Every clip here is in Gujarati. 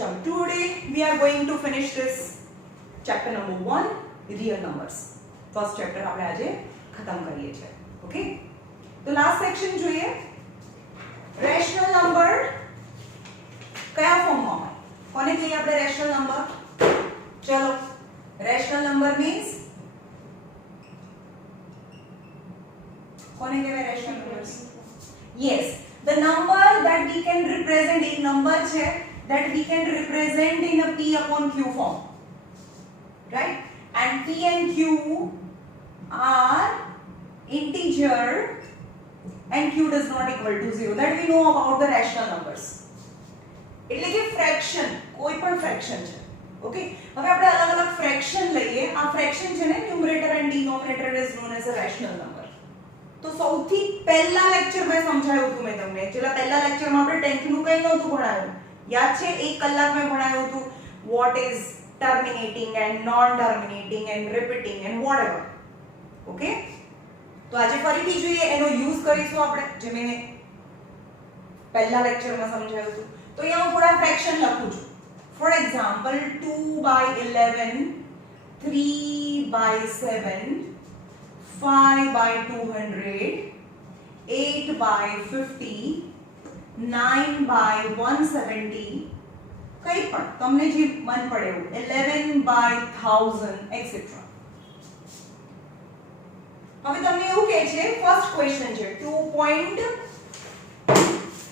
So today we are going to finish this chapter number 1, real numbers. First chapter આપણે આજે ખતમ કરીએ છીએ. ઓકે, તો લાસ્ટ સેક્શન જોઈએ. રેશનલ નંબર કયા ફોર્મમાં હોય? કોને કહીએ આપણે રેશનલ નંબર? ચલો, રેશનલ નંબર મીન્સ કોને કહેવાય rational numbers? Yes, the number that we can represent, એક નંબર છે that we can represent in a p upon q form, right? And p and q are integer and q does not equal to 0. That we know about the rational numbers. એટલે કે ફ્રેક્શન, કોઈ પણ ફ્રેક્શન છે. ઓકે, હવે આપણે અલગ અલગ ફ્રેક્શન લઈએ. આ ફ્રેક્શન છે ને, numerator and denominator is known as a rational number. તો સૌથી પહેલા લેક્ચરમાં સમજાયું હતું મેં તમને. જેલા પહેલા લેક્ચરમાં આપણે 10th નું કંઈ નહોતું ભણાયું. યાદ છે? 1 કલાક મેં ભણાયું હતું what is terminating and non terminating and repeating and whatever. Okay, તો આજે ફરીથી જોઈએ, એનો યુઝ કરીશું આપણે, જે મેં પહેલા લેક્ચરમાં સમજાવ્યું હતું. તો અહીંયા હું થોડા ફ્રેક્શન લખું છું. ફોર એક્ઝામ્પલ 2/11, 3/7, 5/200, 8/50, 9/170, કઈ પણ તમને જે મન પડે એવું, 11/1000 એટસેટ્રા. હવે તમને એવું કહે છે, ફર્સ્ટ ક્વેશ્ચન છે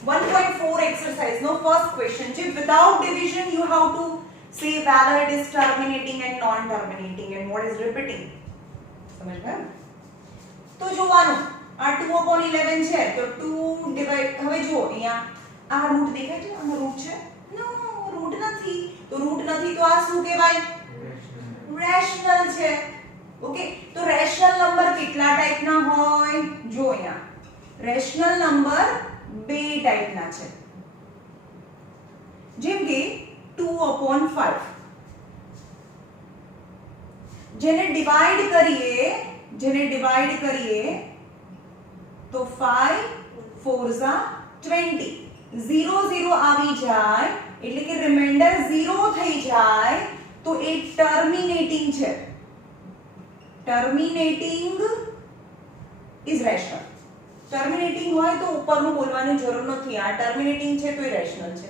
1.4 exercise નો ફર્સ્ટ ક્વેશ્ચન છે, without division you have to say whether it is terminating and non terminating and what is repeating. સમજ ગયો? તો જોવાનું, આ 2/11 છે તો 2 ડિવાઇડ, હવે જો અહીંયા આ રૂટ દેખાય છે, આનો રૂટ છે? નો, રૂટ નથી. તો રૂટ નથી તો આ શું કહેવાય? રેશનલ છે. ઓકે, તો રેશનલ નંબર કેટલા ટાઈપના હોય? જો અહીંયા રેશનલ નંબર બે ટાઈપના છે. જેમ કે 2/5, જેને ડિવાઇડ કરીએ તો 5 4s are 20, 0 0 આવી જાય એટલે કે રિમાઇન્ડર 0 થઈ જાય તો એ ટર્મિનેટિંગ છે. Terminating is rational. ટર્મિનેટિંગ હોય તો ઉપરનું બોલવાની જરૂર નથી. આ ટર્મિનેટિંગ છે તો એ રેશનલ છે.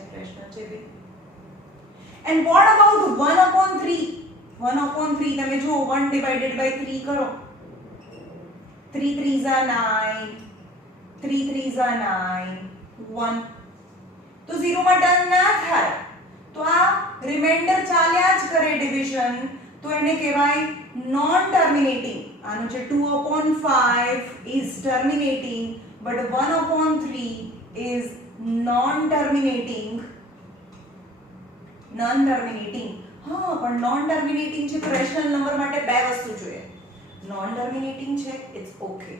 And what about 1/3? 1/3 તમે જો 1/3 કરો, 3 3s are 9, 3 3s are 9, 1. તો 0 માં ટર્ન ના થાય તો આ રિમાઇન્ડર ચાલ્યા જ કરે ડિવિઝન, તો એને કહેવાય નોન ટર્મિનેટિંગ. આનું છે 2/5 is terminating but 1/3 is non terminating. હા, પણ નોન ટર્મિનેટિંગ છે તો રેશનલ નંબર માટે બે વસ્તુ જોઈએ. નોન ટર્મિનેટિંગ છે, it's okay,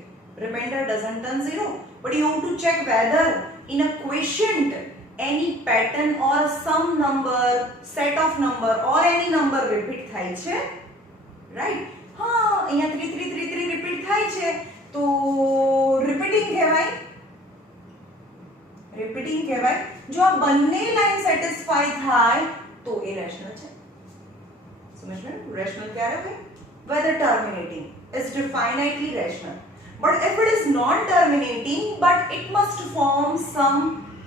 reminder doesn't turn 0, but you have to check whether in a quotient any pattern or some number, set of number or any number repeat થાય છે, right? હા, અહીંયા 3 3 3 3 repeat થાય છે તો repeating કહેવાય. જો આ બંને લાઈન સેટિસ્ફાઈ થાય તો એ રેશનલ છે. સમજ્યું? રેશનલ ક્યારે હોય? whether terminating is definitely rational, but if it is non terminating but it must form some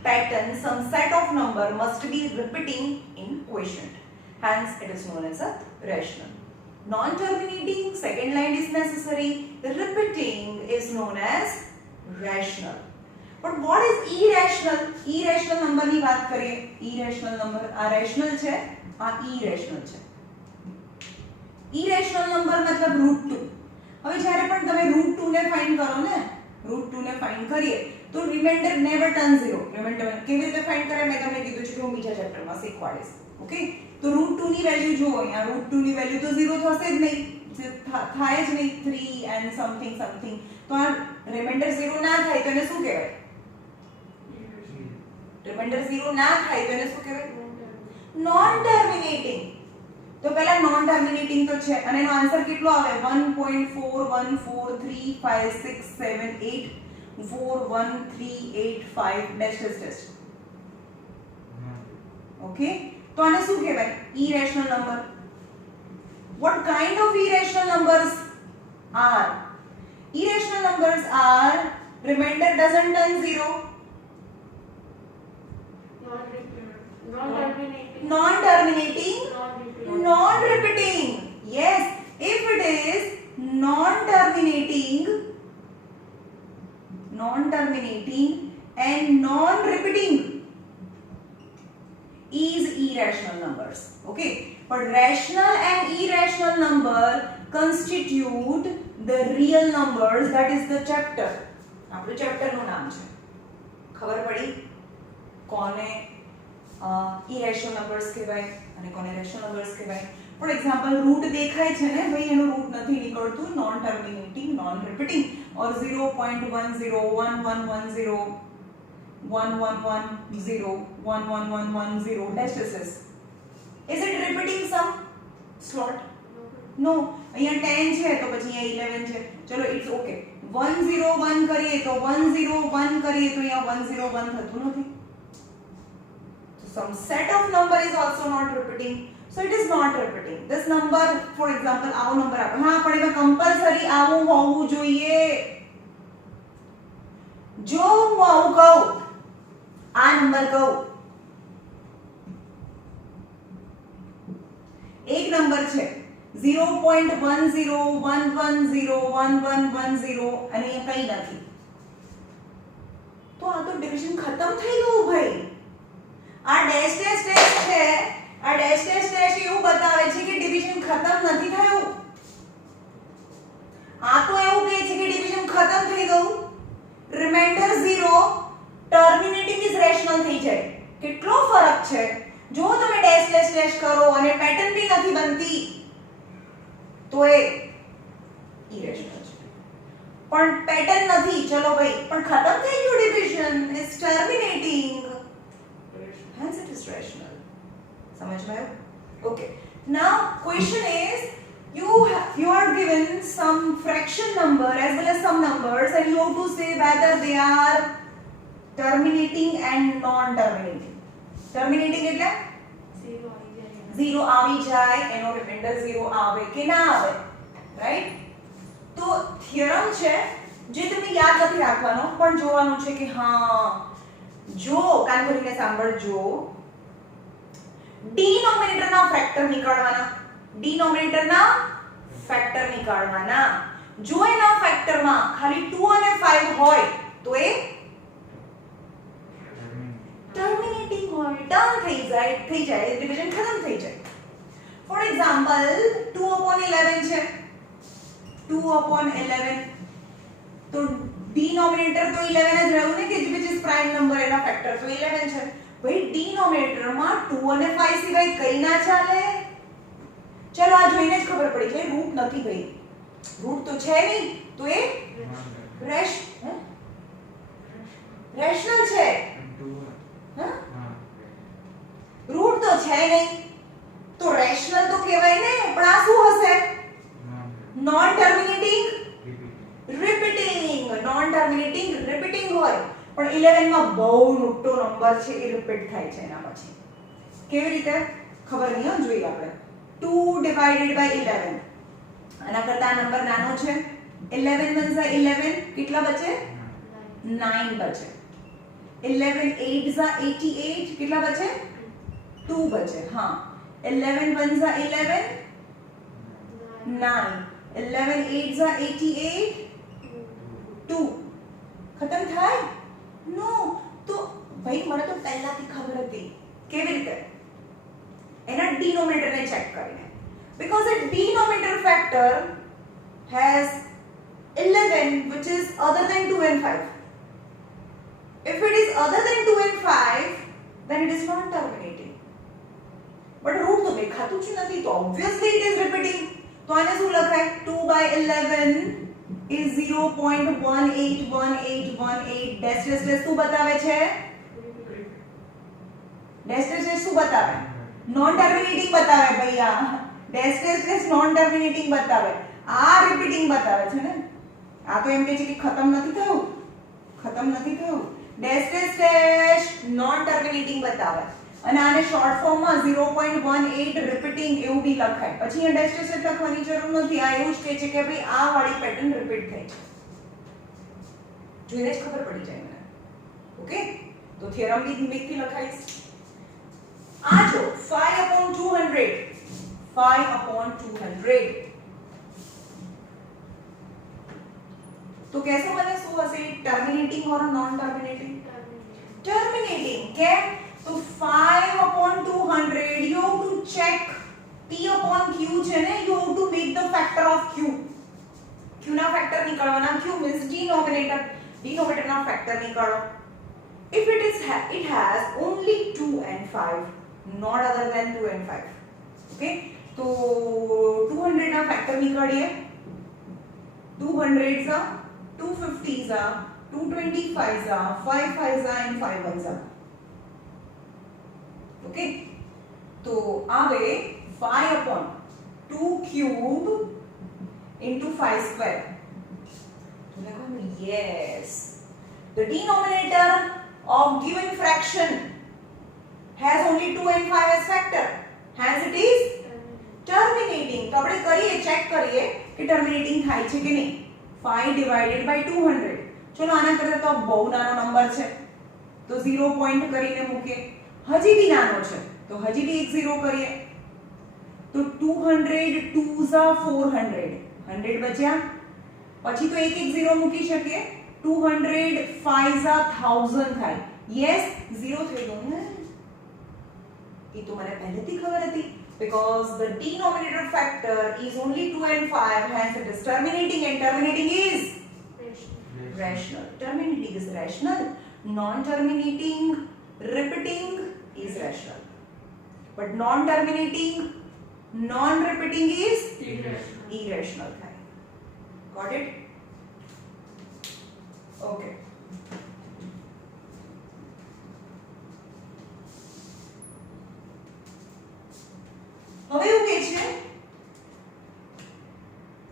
pattern, some set of number must be repeating in quotient, hence it is known as a rational. Non terminating, second line is necessary, repeating is known as rational. But what is irrational? Irrational number ની વાત કરીએ. irrational number, આ rational છે, આ irrational છે. irrational number મતલબ √2. હવે જ્યારે પણ તમે √2 ને ફાઇન્ડ કરો ને, √2 ને ફાઇન્ડ કરીએ તો રિમાઇન્ડર નેવર ટર્ન 0. રિમાઇન્ડર કેવી રીતે ફાઇન્ડ કરે મેં તમને કીધું છે કે હું બીજા ચેપ્ટરમાં શીખવાડીશ. ઓકે, તો √2 ની વેલ્યુ જુઓ, અહીંયા √2 ની વેલ્યુ તો 0 થશે જ નહીં, થાય જ નહીં, 3 and something. તો આ રિમાઇન્ડર 0 ના થાય તો એને શું કહેવાય? રિમાઇન્ડર 0 ના થાય તો એને શું કહેવાય? Non terminating. તો પહેલા નોન ટર્મિનેટિંગ તો છે અને એનો આન્સર કેટલો આવે? 1.414356784138 5 ડેશ. ઓકે, તો આને શું કહેવાય? irrational number. What kind of irrational numbers are? Irrational numbers are remainder doesn't turn 0, non-terminating, non-repeating. Yes, if it is non-terminating and non-repeating is irrational numbers. Okay, but rational and irrational number constitute the real numbers. That is the chapter. આપણું ચેપ્ટર નું નામ છે. ખબર પડી કોને irrational numbers કહેવાય અને કોને rational numbers કહેવાય? ફોર એક્ઝામ્પલ રૂટ દેખાય છે ને ભાઈ, એનું રૂટ નથી નીકળતું, non terminating, non repeating, or 0.101110 1110 1110 dash dash dash. Is it repeating some slot? No. અહીંયા 10 છે તો પછી અહીંયા 11 છે. ચલો ઇટ્સ ઓકે. 101 કરીએ તો 101 કરીએ તો અહીંયા 101 થતું નથી. So some set of number is also not repeating. So it is not repeating. This number, for example, આવો નંબર આપો. હા, પણ એમાં કમ્પલસરી આવું હોવું જોઈએ. જો હું આવું કહું, આ નંબર કહું, એક નંબર છે 0.1011011110 અને એ કંઈ નથી, તો આ તો ડિવિઝન ખતમ થઈ ગયું ભાઈ. આ ડેશ ડેશ ડેશ છે, આ ડેશ ડેશ ડેશ એવું બતાવે છે કે ડિવિઝન ખતમ નથી થયું. આ તો એવું કહે છે કે ડિવિઝન ખતમ થઈ ગયું. રિમાઇન્ડર 0 ટર્મિનેટિંગ ઇઝ રેશનલ થઈ જાય. કેટલો ફરક છે. જો તમે ડેશ ડેશ ડેશ કરો અને પેટર્ન બી નથી બનતી તો એ ઇરેશનલ છે. પણ પેટર્ન નથી, ચલો ભાઈ, પણ ખતમ થઈ ગયું division, is terminating, hence it is rational. समझ में आया? Okay. Now question is you are given some fraction number as well as some numbers and you have to say whether they are terminating and non-terminating. Terminating એટલે 0 આવી જાય, એનો રિમાઇન્ડર 0 આવે કે ના આવે, રાઈટ? તો થિયરમ છે જે તમને યાદ નથી રાખવાનો, પણ જોવાનું છે કે હા, જો કાન ખોલીને સાંભળજો, ડિનોમિનેટરના ફેક્ટર નીકાળવાના, ડિનોમિનેટરના ફેક્ટર નીકાળવાના. જો એના ફેક્ટરમાં ખાલી 2 અને 5 હોય તો એ ટર્મિનેટિંગ હોય, ટર્ન થઈ જાય, ડિવિઝન ખતમ થઈ જાય. ફોર એક્ઝામ્પલ 2/11 છે, 2/11 તો ડિનોમિનેટર તો 11 જ રહ્યું ને, કે which is prime number, એના ફેક્ટર તો 11 છે. ભાઈ ડિનોમિનેટરમાં 2 અને 5 સિવાય કઈ ના ચાલે. ચલો આ જોઈને જ ખબર પડી જાય રૂટ નથી ભાઈ, રૂટ તો છે નહીં, તો એ રેશનલ છે. રૂટ તો છે નહીં તો રેશનલ તો કહેવાય ને, પણ આ શું હશે? Non terminating repeating. Non terminating repeating હોય, પણ 11 માં બહુ મોટો નંબર છે, એ રિપીટ થાય છે એના પછી. કેવી રીતે ખબર નહીં, જોઈએ આપણે. 2/11 આના કરતા નંબર નાનો છે. 11 * 11 કેટલા બચે? 9 બચે. 11 * 8 = 88 કેટલા બચે? 2 બચે. હા, 11 * 1 = 11 9. 11 * 8 = 88 2. ખતમ થાય? નો. તો ભાઈ મને તો પહેલાથી ખબર હતી. કેવી રીતે? એના ડિનોમિનેટરને ચેક કરીને. Because a denominator factor has 11 which is other than 2 and 5. If it is other than 2 and 5 then it is not terminating. But root તો દેખાતું જ નથી, તો obviously it is repeating. તો આને શું લખાય? 2/11 is 0.181818 dash dash dash શું બતાવે છે? dash dash dash શું બતાવે? નોન ટર્મિનેટિંગ બતાવે ભૈયા. dash dash dash non terminating બતાવે, આ રિપીટિંગ બતાવે છે ને. આ તો એમ કહે છે કે ખતમ નથી થયું. dash dash dash non terminating બતાવે. અને આને શોર્ટ ફોર્મમાં 0.18 રિપીટિંગ એવું બી લખાય. પછી અહીંયા ડેશ ડેશ લખવાની જરૂર નથી. આ એવું જ કહે છે કે ભાઈ આ વાળી પેટર્ન રિપીટ થઈ છે. જોઈને જ ખબર પડી જાય મને. ઓકે, તો થિયરમ બી ધીમેથી લખાઈશ. આ જો 5/200 5/200 तो कैसे મને શું હશે? ટર્મિનેટિંગ ઓર નોન ટર્મિનેટિંગ? ટર્મિનેટિંગ. કેમ? તો 5/200 you have to check p/q છે ને, you have to make the factor of q. q ના ફેક્ટર નીકળવાના. q means denominator ના factor નીકાળો. if it has only 2 and 5, not other than 2 and 5. okay, તો 200 ના factor નીકાળીએ. 200s are 250s are 225s are 5 5s are and 5 1s are. okay, तो आवे 5/2 cube into 5 square. तो देखो yes, the denominator of given fraction has only 2 and 5 as factor, hence it is terminating. तो આપણે કરીએ, ચેક કરીએ કે ટર્મિનેટિંગ થાય છે કે નહીં. 5/200. ચલો આના કરતા તો બહુ નાનો નંબર છે, તો 0 પોઈન્ટ કરીને મૂકીએ. હજી બી નાનો છે તો હજી બી એક 0 કરીએ. તો 200 2s are 400, 100 બચ્યા. પછી તો એક 0 મૂકી શકીએ. 200 5s are 1000 થાય. યસ, 0 થઈ ગયું ને. એ તો મને પહેલેથી ખબર હતી. Because the denominator factor is only 2 and 5, hence it is terminating, and terminating is rational. Terminating is rational. Non-terminating, repeating is rational. But non-terminating, non-repeating is irrational. Got it? Okay. હવે એવું કે છે,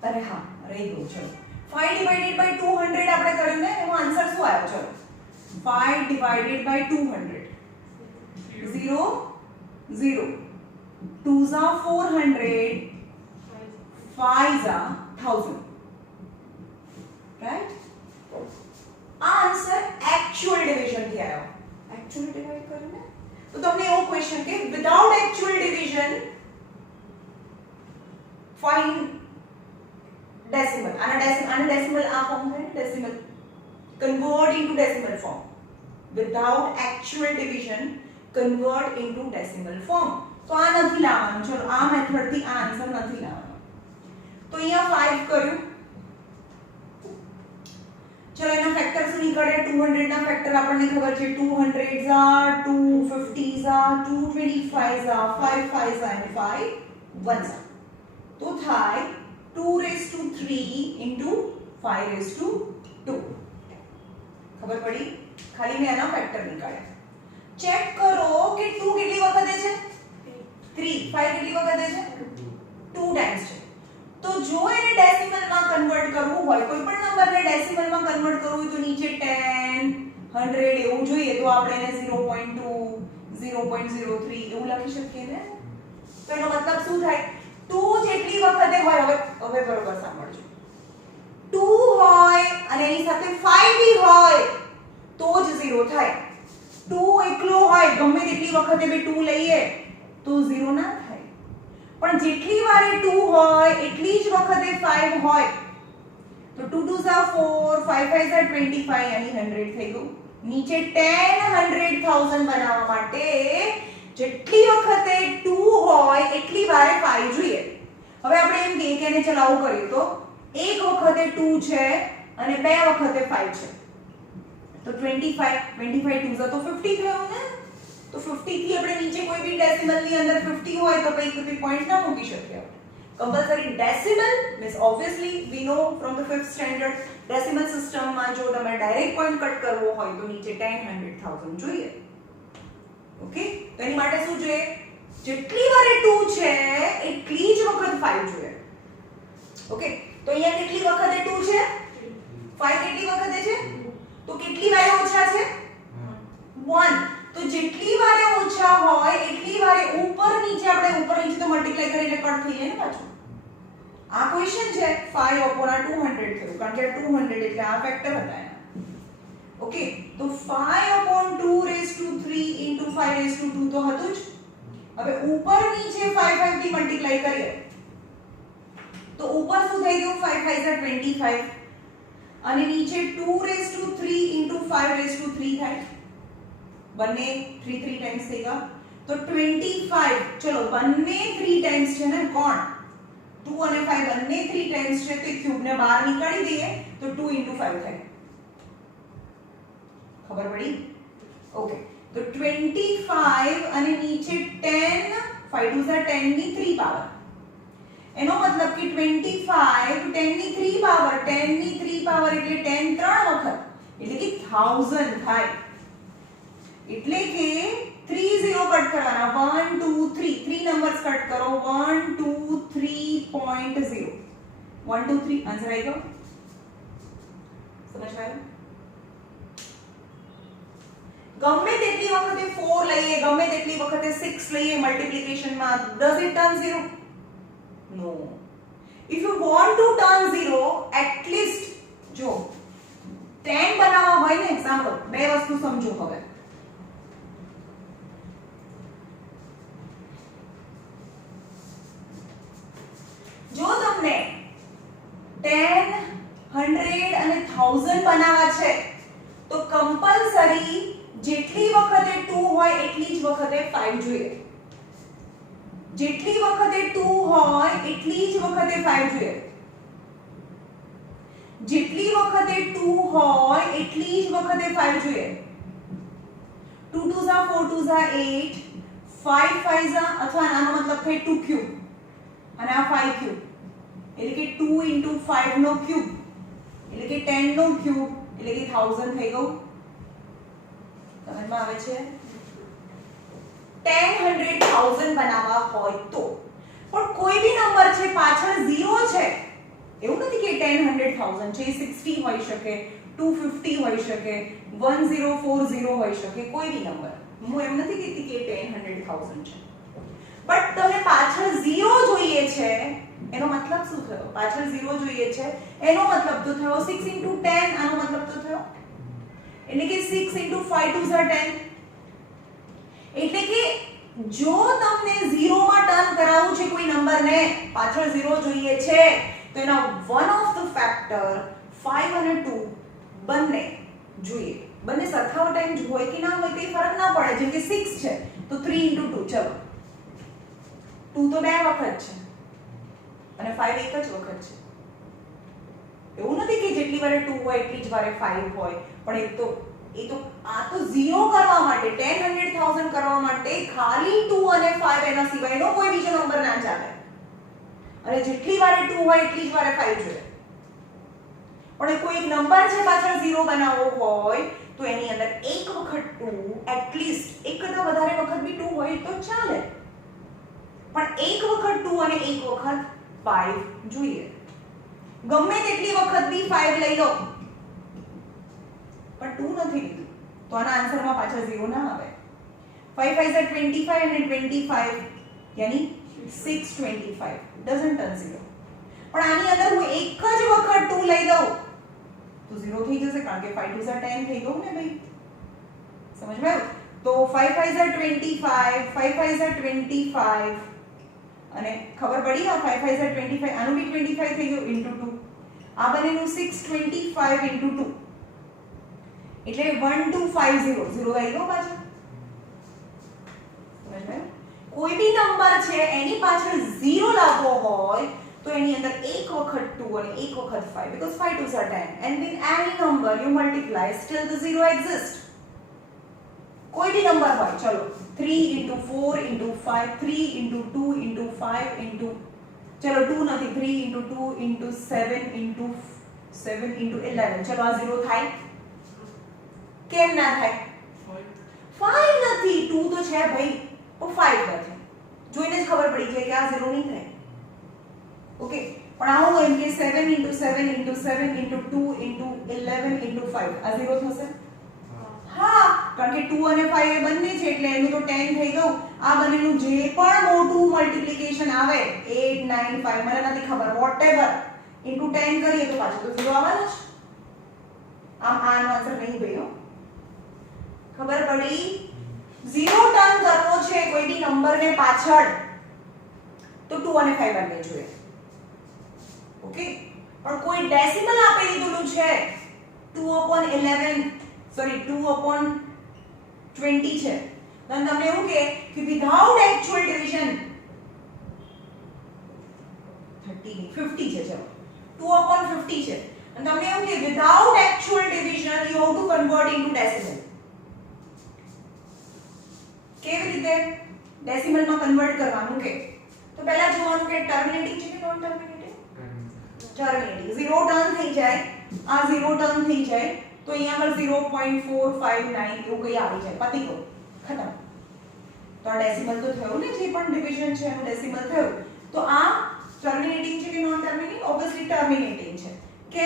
અરે હા રહી ગયું. ચલો 5/200 આપણે કર્યું ને, એનો આન્સર શું આવ્યો? ચલો 5/200 0 0 2s are 400 5s are 1000, right? આ આન્સર એક્ચ્યુઅલ ડિવિઝન થી આવ્યો. એક્ચ્યુઅલ ડિવાઇડ કર્યું ને, તો તમને એવો ક્વેશ્ચન કે without actual division find decimal. આના decimal આ ફોર્મ થાય ને, decimal convert into decimal form. Without actual division convert into decimal form. તો આ નથી લાવવાનું. ચલો આ મેથડ થી આ આન્સર નથી લાવવાનો. તો અહીંયા 5 કર્યું. ચલો એના ફેક્ટર શું નીકળે? 200 ના ફેક્ટર આપણને ખબર છે. 200s are 250s are 225s are 5 5s are and 5 1s are. तो થાય 2⁵ into 5⁵2. ખબર પડી? ખાલી મેં આના ફેક્ટર નીકાળ્યા. ચેક કરો કે 2 કેટલી વખતે છે? 3. 5 કેટલી વખતે છે? 2 ટાઈમ્સ છે. તો જો એને ડેસિમલ માં કન્વર્ટ કરવું હોય, કોઈ પણ નંબરને ડેસિમલ માં કન્વર્ટ કરવું હોય તો નીચે 10 100 એવું જોઈએ, તો આપણે એને 0.2 0.03 એવું લખી શકીએ ને. તો એનો મતલબ શું થાય? 2 જેટલી વખતે હોય, હવે બરોબર સાંભળજો, 2 હોય અને એની સાથે 5 બી હોય તો જ 0 થાય. 2 એકલો હોય, ગમે તેટલી વખતે બે 2 લઈએ તો 0 ના થાય. પણ જેટલી વારે 2 હોય એટલી જ વખતે 5 હોય તો 2 2s are 4 5 5s are 25 यानी 100 થઈ ગયું. નીચે 10 100,000 બનાવવા માટે જેટલી વખતે 2 હોય એટલી વારે 5 જોઈએ. હવે આપણે એમ કહીએ કે એને ચલાવું કરીએ તો એક વખતે 2 છે અને બે વખતે 5 છે, તો 25 2s તો 50 થયો ને. તો 50 થી આપણે નીચે કોઈ બી ડેસિમલ ની અંદર 50 હોય તો કોઈ પોઈન્ટ ના મૂકી શકીએ. Compulsory decimal means obviously we know from the 5th standard decimal સિસ્ટમમાં જો તમે ડાયરેક્ટ પોઈન્ટ કટ કરવો હોય તો નીચે 10 100,000 જોઈએ. ઓકે, તો એની માટે શું જોઈએ? જેટલી વારે 2 છે એટલી જ વખત 5 જોઈએ. ઓકે, તો અહીંયા કેટલી વખતે 2 છે? 5 કેટલી વખતે છે? તો કેટલી વારે ઓછા છે? 1. તો જેટલી વારે ઓછા હોય એટલી વારે ઉપર નીચે આપણે ઉપર નીચે તો મલ્ટીપ્લાય કરીને કટ થઈ જાય ને પાછું. આ ક્વેશ્ચન છે 5 upon 200 થયું કારણ કે 200 એટલે આ ફેક્ટર હતા એના. ઓકે, તો 5 upon 2 raised to 3 into 5 raised to 2 તો હતું જ. હવે ઉપર નીચે 5 5 થી મલ્ટીપ્લાય કરીએ તો ઉપર શું થઈ ગયું 5 5 is 25 અને નીચે 2 raised to 3 into 5 raised to 3 થાય. બંને 3 3 ટાઈમ્સ થઈ ગયા તો 25. ચલો બંને 3 ટાઈમ્સ છે ને કોણ 2 અને 5 બંને 3 ટાઈમ્સ છે તો ક્યુબ ને બહાર નીકાળી દઈએ તો 2 into 5 થાય. ખબર પડી? ઓકે, તો 25 અને નીચે 10 5 2 are 10 ની 3 પાવર. એનો મતલબ કે 25 10 ની 3 પાવર 10 ની 3 પાવર એટલે 10 ત્રણ વખત એટલે કે 1000 થાય. એટલે કે 3 0 કટ કરવાના 1 2 3 3 નંબર્સ કટ કરો 1 2 3.0 1 2 3 આન્સર આવી ગયો. સમજાયું? ગમે તેટલી વખતે 4 લઈએ ગમે તેટલી વખતે 6 લઈએ મલ્ટીપ્લિકેશન માં does it turn 0? No. If you want to turn 0 at least જો 10 બનાવવા હોય ને સાંભળો બે વસ્તુ સમજો. હવે જો તમને 10 100 અને 1000 બનાવવા છે તો કમ્પલસરી જેટલી વખતે 2 હોય એટલી જ વખતે 5 જોઈએ. જેટલી વખતે 2 હોય એટલી જ વખતે 5 જોઈએ. જેટલી વખતે 2 હોય એટલી જ વખતે 5 જોઈએ. 2 2s are 4 2s are 8 5 5s are અથવા આનો મતલબ થાય 2 ક્યુબ અને આ 5 ક્યુબ એટલે કે 2 into 5 નો ક્યુબ એટલે કે 10 નો ક્યુબ એટલે કે 1000 થઈ ગયું. સમજમાં આવે છે? 10 100 1000 બનાવવા હોય તો પણ કોઈ બી નંબર છે પાછળ 0 છે એવું નથી કે 10 100 1000 છે 60 હોઈ શકે 250 હોઈ શકે 1040 હોઈ શકે કોઈ બી નંબર. હું એમ નથી કહેતી કે 10 100 1000 છે બટ તમને પાછળ 0 જોઈએ છે એનો મતલબ શું થયો? પાછળ 0 જોઈએ છે એનો મતલબ તો થયો 6 into 10 આનો મતલબ તો થયો એટલે કે 6 into 5 2s are 10 એટલે કે જો તમને 0 માં ટર્ન કરાવવું છે કોઈ નંબરને પાછળ 0 જોઈએ છે તો એના વન ઓફ ધ ફેક્ટર 5 અને 2 બંને જોઈએ. બંને સરખા ટાઈમ હોય કે ના હોય તે ફરક ના પડે. જેમ કે 6 છે તો 3 into 2 ચલો 2 તો બે વખત છે અને 5 એક જ વખત છે. એવું નથી કે જેટલી વારે 2 હોય એટલી જ વારે 5 હોય પણ એ તો આ તો 0 કરવા માટે 10 100 1000 કરવા માટે ખાલી 2 અને 5 એના સિવાયનો કોઈ બીજો નંબર ના ચાલે. અને જેટલી વારે 2 હોય એટલી જ વારે 5 જોઈએ. પણ કોઈ એક નંબર છે પાછળ 0 બનાવવો હોય તો એની અંદર એક વખત 2 એટલીસ્ટ એક કરતા વધારે વખત બી 2 હોય તો ચાલે પણ એક વખત 2 અને એક વખત 5 જોઈએ. ગમે તેટલી વખત બી 5 લઈ લો પણ 2 નથી લીધું તો આના આન્સરમાં પાછળ 0 ના આવે. 5 5 are 25 અને 25 યાની 625 doesn't turn 0. પણ આની અંદર હું એક જ વખત 2 લઈ લઉં તો 0 થઈ જશે કારણ કે 5 2s are 10 થઈ ગયું ને ભાઈ. સમજમાં આવ્યું? તો 5 5s are 25 5 5s are 25 અને ખબર પડી હા 5 5s are 25 આનું બી 25 થઈ ગયું into 2 આ બનેનું 625 into 2 એટલે 1250 0 આવી ગયો પાછળ. સમજમાં? કોઈ બી નંબર છે એની પાછળ 0 લાવવો હોય તો એની અંદર એક વખત 2 અને એક વખત 5 because 5 2s are 10 and with any number you multiply still the 0 exists. કોઈ બી નંબર હોય ચલો 3 into 4 into 5 3 into 2 into 5 into ચલો 2 નથી 3 into 2 into 7 into 7 into 11 ચલો આ 0 થાય કેમ ના થાય? 5 નથી 2 તો છે ભાઈ પણ 5 નથી. જોઈને જ ખબર પડી જાય કે આ 0 નહીં થાય. ઓકે પણ આવું એમ કે 7 into 7 into 7 into 2 into 11 into 5 આ 0 થશે. હા કારણ કે 2 અને 5 એ બંને છે એટલે એનું તો 10 થઈ ગયું. આ બંનેનું જે પણ મોટું મલ્ટીપ્લિકેશન આવે 8 9 5 મને નથી ખબર વોટએવર ઇન્ટુ 10 કરીએ તો પાછું તો 0 આવવાનો જ. આનો આન્સર નહીં ભાઈઓ. ખબર પડી? 0 ટર્ન કરવો છે કોઈ બી નંબરને પાછળ તો 2 અને 5 બંને જોઈએ. ઓકે, પણ કોઈ ડેસિમલ આપી દીધું છે 2/11 સોરી 2/20 છે તો તમને એવું કે વિધાઉટ એક્ચ્યુઅલ ડિવિઝન 30 50 છે. ચલો 2/50 છે અને તમને એવું કે without actual division you have to convert into decimal. કેવી રીતે ડેસિમલ માં કન્વર્ટ કરવાનું કે તો પહેલા જોવાનું કે ટર્મિનેટિંગ છે કે નોન ટર્મિનેટિંગ. ટર્મિનેટિંગ 0 ટર્ન થઈ જાય, આ 0 ટર્ન થઈ જાય તો અહીંયા આગળ 0.459 એવું કઈ આવી જાય, પતી ગયું, ખતમ. તો આ ડેસિમલ તો થયું ને, જે પણ ડિવિઝન છે એનું ડેસિમલ થયું. તો આ ટર્મિનેટિંગ છે કે નોન ટર્મિનેટિંગ? ઓબ્વિયસલી ટર્મિનેટિંગ છે. કે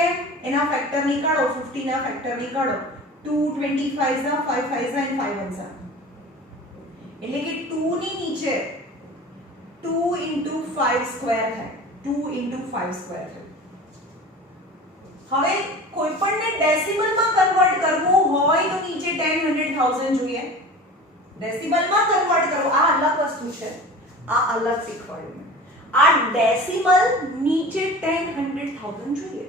એના ફેક્ટર નીકાળો, 50 ના ફેક્ટર નીકાળો, 2 25 ના 5 5 ના 5 1 એટલે કે 2 ની નીચે 2 into 5 સ્ક્વેર થાય, 2 into 5 સ્ક્વેર થાય. હવે કોઈ પણને ડેસિમલ માં કન્વર્ટ કરવું હોય તો નીચે 10 100,000 જોઈએ. ડેસિમલ માં કન્વર્ટ કરો, આ અલગ વસ્તુ છે, આ અલગ શીખવાડ્યું. આ ડેસિમલ નીચે 10 100,000 જોઈએ.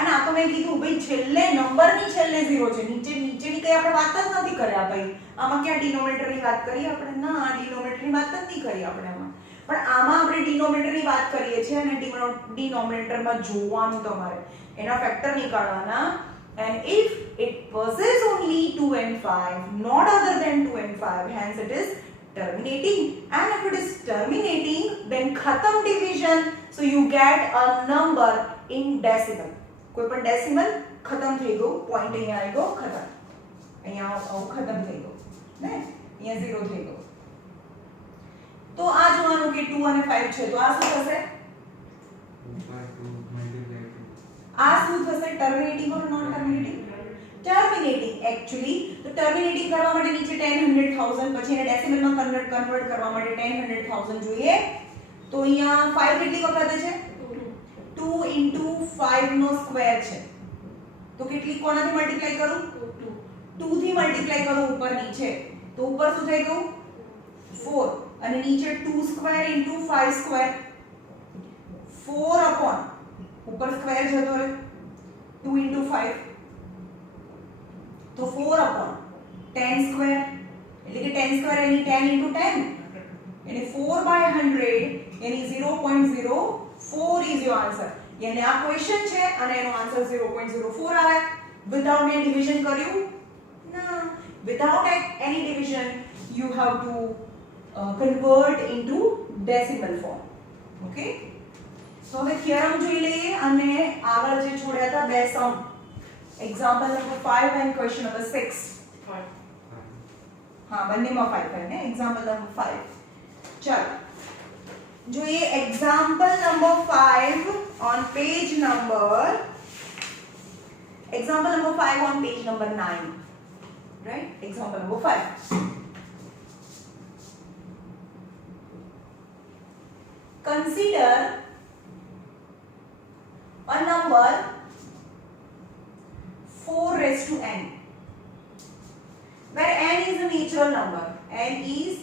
અને આ તો મેં કીધું ભાઈ છેલ્લે નંબરની છેલ્લે 0 છે, નીચેની કઈ આપણે વાત જ નથી કર્યા ભાઈ. આમાં ક્યાં ડિનોમિનેટરની વાત કરી આપણે? ના, આ ડિનોમિનેટરની વાત જ નથી કરી આપણે આમાં. પણ આમાં આપણે ડિનોમિનેટરની વાત કરીએ છીએ અને ડિનોમિનેટરમાં જોવાનું તમારે એના factor નીકાળવાના. and if it possesses only 2 and 5 not other than 2 and 5 hence it is terminating. And if it is terminating then khatam division, so you get a number in decimal. કોઈ પણ ડેસિમલ ખતમ થઈ ગયું, પોઈન્ટ અહીંયા આવી ગયો, ખતમ. અહીંયા આવું ખતમ થઈ ગયું ને, અહીંયા 0 થઈ ગયો. તો આ જોવાનું કે 2 અને 5 છે તો આ શું થશે? આ શું થશે? ટર્મિનેટિંગ ઓર નોન ટર્મિનેટિંગ? Terminating actually. તો ટર્મિનેટિંગ કરવા માટે નીચે 10 100,000, પછી એને ડેસિમલમાં કન્વર્ટ કરવા માટે 10 100,000 જોઈએ. તો અહીંયા 5 કેટલી વખતે છે? 2 into 5 નો સ્ક્વેર છે તો કેટલી કોનાથી મલ્ટીપ્લાય કરું? 2 થી મલ્ટીપ્લાય કરું ઉપર નીચે તો ઉપર શું થઈ ગયું? 4 અને નીચે 2 સ્ક્વેર into 5 સ્ક્વેર 4 upon ઉપર સ્ક્વેર જતો રહે 2 into 5 તો 4 upon 10 સ્ક્વેર એટલે કે 10 સ્ક્વેર એની 10 into 10 એટલે 4/100 એની 0.04 is your answer. યાને આ ક્વેશ્ચન છે અને એનો આન્સર 0.04 આવે. વિધાઉટ એની ડિવિઝન કર્યું? ના, without any division you have to convert into decimal form. Okay, તો હવે થિયરમ જોઈ લઈએ અને આગળ જે છોડ્યા હતા બે sum, example number 5 and question number 6. હા, બંનેમાં 5 ને, એક્ઝામ્પલ નંબર 5. ચાલો જોઈએ example number 5 on page number, example number 5 on page number 9, right? Example number 5. Consider a number 4 raised to n, where n is a natural number. N is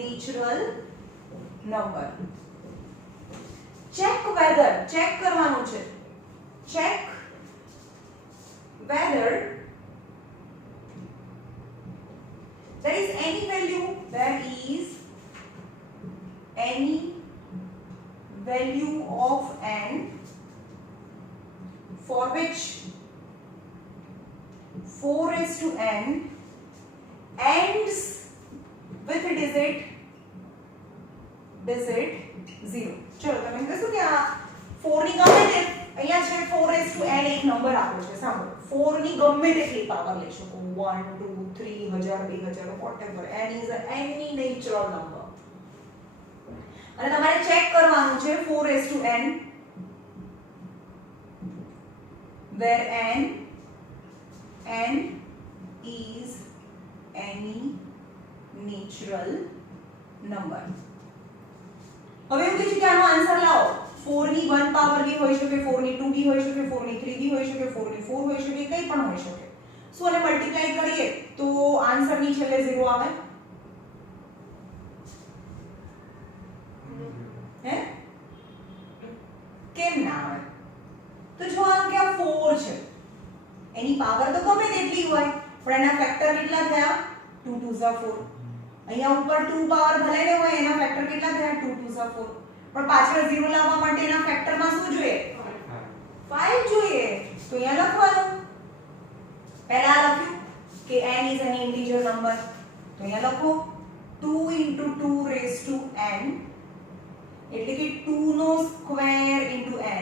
natural number. Check whether, check કરવાનું છે, check whether there is any value, there is any value of n for which 4 raised to n ends with digit 0. ચલો તમે કહેશો કે આ 4 ની ગમે તે અહીંયા છે 4 raised to n એક નંબર આપ્યો છે, સાંભળો 4 ની ગમે તેટલી પાવર લઈ શકો, 1 2 3 1000 2000 whatever, n is any natural number. અને તમારે ચેક કરવાનું છે 4 raised to n where n is any natural number. હવે એવું કહે છે કે આનો આન્સર લાવો 4 ની 1 પાવર બી હોઈ શકે, 4 ની 2 બી હોઈ શકે, 4 ની 3 બી હોઈ શકે, 4 ની 4 હોઈ શકે, કંઈ પણ હોઈ શકે. સો અને મલ્ટીપ્લાય કરીએ તો આન્સર ની છેલ્લે 0 આવે. હે કેમ ના આવે? તો જોવાનું કે આ 4 છે, એની પાવર તો ગમે તેટલી હોય પણ એના ફેક્ટર કેટલા થયા? 2 2 ઝા 4. અહીંયા ઉપર 2 પાવર ભલે ને હોય, એના ફેક્ટર કેટલા થયા? 2 2 ઝા 4. પણ પાછળ 0 લાવવા માટે એના ફેક્ટરમાં શું જોઈએ? 5 જોઈએ. તો અહીંયા લખવાનું, પહેલા લખ્યું કે n is an integer number, તો અહીંયા લખો 2 into 2 raised to n, એટલે કે 2 નો સ્ક્વેર into n,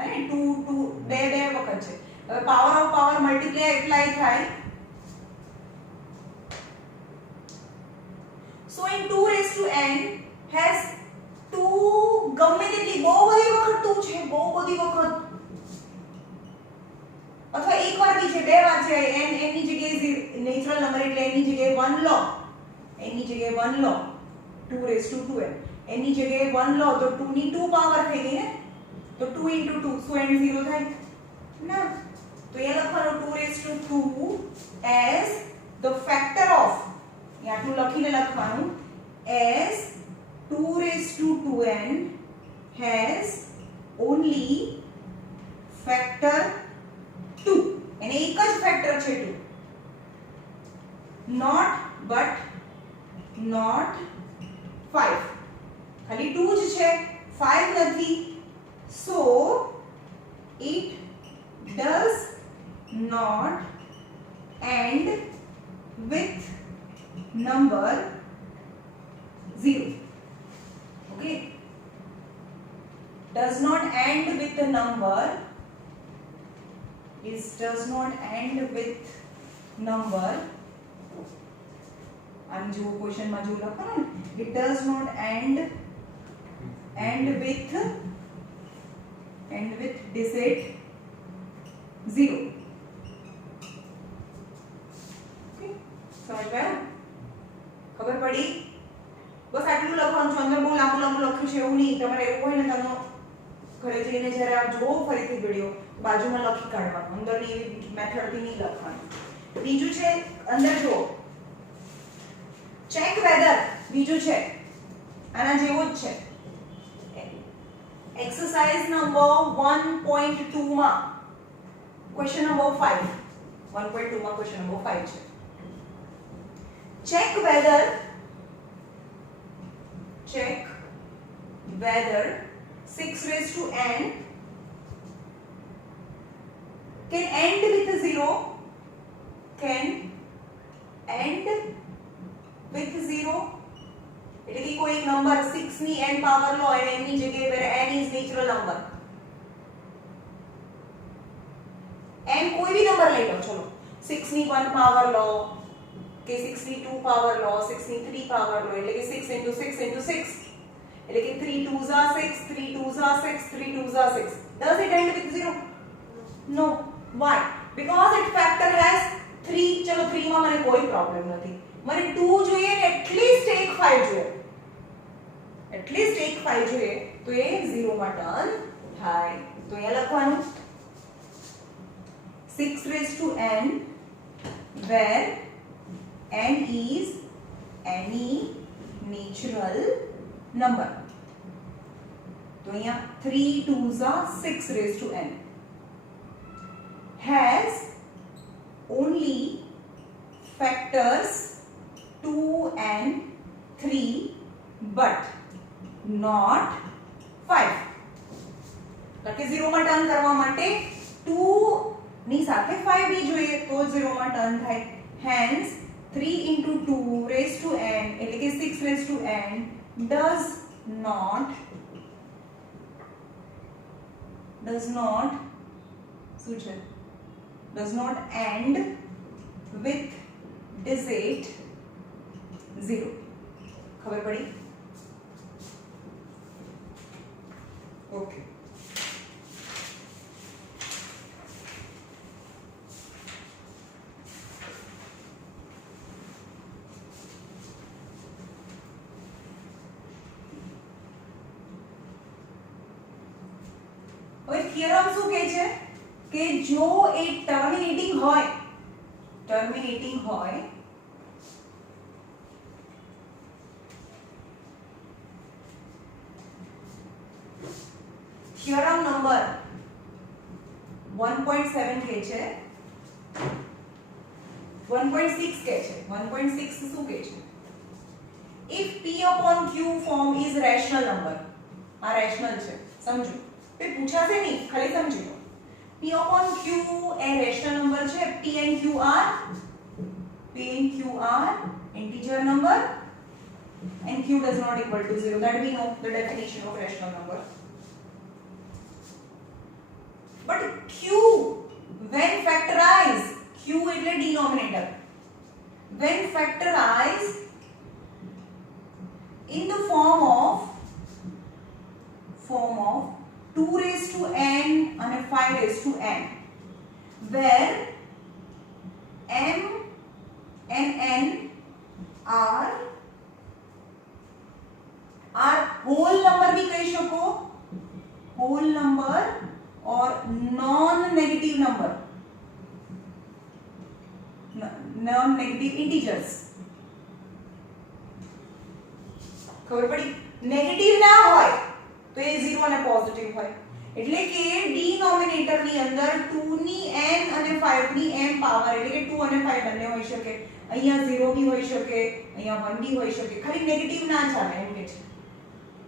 અને 2 બે વખત છે. હવે power of power multiply apply થાય. So in 2 raised to n has 2 ગમે તેટલી બહુ બધી વખત 2 છે, બહુ બધી વખત, અથવા એક વાર બી છે, બે વાર છે. n ની જગ્યાએ નેચરલ નંબર એટલે n ની જગ્યાએ 1 લો, n ની જગ્યાએ 1 લો, 2 raised to 2n, n ની જગ્યાએ 1 લો તો 2 ની 2 પાવર થઈ ગઈ ને, તો 2 into 2, so n 0 થાય ના. તો એ લખવાનું 2 raised to 2 as the factor of, આટલું લખીને લખવાનું as 2 raised to 2n has only factor 2, એને એક જ ફેક્ટર છે 2, not but not 5. ખાલી 2 જ છે, 5 નથી. so it does not end with number 0. Okay, does not end with the number is does not end with number. આમ જો ક્વેશ્ચન માં જો લખવાનું, it does not end with digit 0. Okay, સમજ ગયો? ખબર પડી? બસ આટલું લખવાનું છે. અંદર બહુ લાંબુ લખ્યું છે એવું નહીં. તમારે એવું હોય ને, તમે ઘરે જઈને જ્યારે આપ જોવો ફરીથી વિડિયો, બાજુમાં લખી કાઢવાનું, અંદરની એવી મેથડથી નહીં લખવાનું. બીજું છે અંદર જુઓ, ચેક વેધર, બીજું છે આના જેવું જ છે. એક્સરસાઇઝ નંબર 1.2 માં ક્વેશ્ચન નંબર 5, 1.2 માં ક્વેશ્ચન નંબર 5 છે. check whether 6 raised to n can end with 0, can end with 0, એટલે કે કોઈ એક નંબર 6 ની n પાવર લો અને n ની જગ્યાએ where n is natural number, n કોઈ भी નંબર લઈ લો, ચલો 6 ની 1 પાવર લો કે 6 ની 2 પાવર લો, 6 ની 3 પાવર લો, એટલે કે 6 into 6 into 6, એટલે કે 3 2s are 6, 3 2s are 6, 3 2s are 6. Does it end with 0? No. Why? Because its factor has 3. ચલો 3 માં મને કોઈ પ્રોબ્લેમ નથી, મને 2 જોઈએ ને એટલીસ્ટ એક 5 જોઈએ, એટલીસ્ટ એક 5 જોઈએ, તો એ 0 માં ટર્ન થાય. તો અહીંયા લખવાનું 6 raised to n where n is any natural number. तो यहाँ 3 2s are 6 raised to n has only factors 2 and 3 but not 5. એટલે 0 માં ટર્ન કરવા માટે 2 ની સાથે 5 બી જોઈએ તો 0 માં ટર્ન થાય. hence 3 into 2 raised to n એટલે કે 6 raised to n does not શું છે, does not end with digit 0. ખબર પડી? ઓકે. હવે થિયરમ શું કહે છે કે જો એ ટર્મિનેટિંગ હોય થિયરમ નંબર 1.7 કહે છે 1.6 કહે છે 1.6 શું કહે છે if p upon q form is rational number આ રેશનલ છે સમજો તે પૂછાશે નહીં ખાલી સમજી લો p upon q એ રેશનલ નંબર છે p and q are integer number and q does not equal to 0 that we know the definition of rational number but q when factorized q એટલે denominator when factorized in the form of 2 raised to n and 5 raised to n where m and n are whole number भी कही शको whole number और non-negative number non-negative integers ખબર પડી નેગેટિવ ના હોય તો એ 0 અને પોઝિટિવ હોય એટલે કે ડિનોમિનેટર ની અંદર 2 ની n અને 5 ની m પાવર એટલે કે 2 અને 5 બંને હોઈ શકે અહીંયા 0 भी હોઈ શકે અહીંયા 1 भी હોઈ શકે ખાલી નેગેટિવ ના ચાલે એમ કે છે